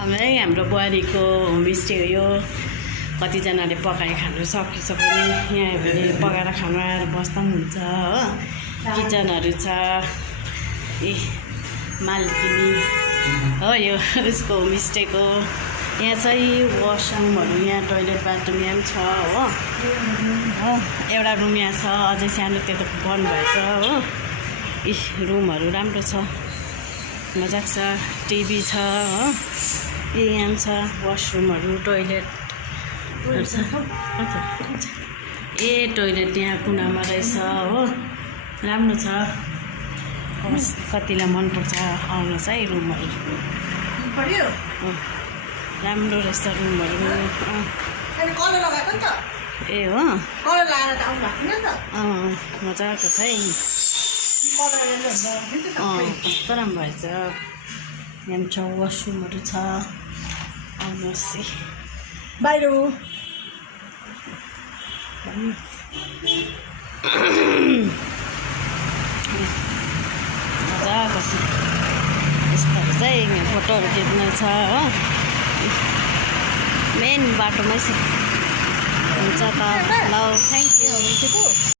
हाम्रो बुहारीको होमस्टे हो यो। कतिजनाले पकाइ खानु सकिन्छ पनि यहाँ भने पकाएर खानु आएर बस्दा पनि हुन्छ हो। किचनहरू छ। ए मालकिनी हो यो उसको होमस्टेको। यहाँ चाहिँ वासरुमहरू, यहाँ टोइलेट बाथरुम यहाँ पनि छ हो। एउटा रुम यहाँ छ, अझै सानो त्यो त बन्द भएछ हो। इ रुमहरू राम्रो छ, मजाक छ, टिभी छ हो। यहाँ छ वासरुमहरू, टोइलेटहरू छ। ए टोइलेट यहाँ कुनामा रहेछ हो, राम्रो छ। कतिलाई मनपर्छ आउनुहोस् है रुमहरू। राम्रो रहेछ रुमहरू। ए हो मजाको छ है। कस्तो राम्रो भएछ। यहाँ छ वासरुमहरू छ, आउनुहोस् है बाहिर। मजाको छ। यस्तोहरू चाहिँ यहाँ फोटोहरू खिच्नु छ हो। मेन बाटोमै छ। हुन्छ त ल, थ्याङ्क यू।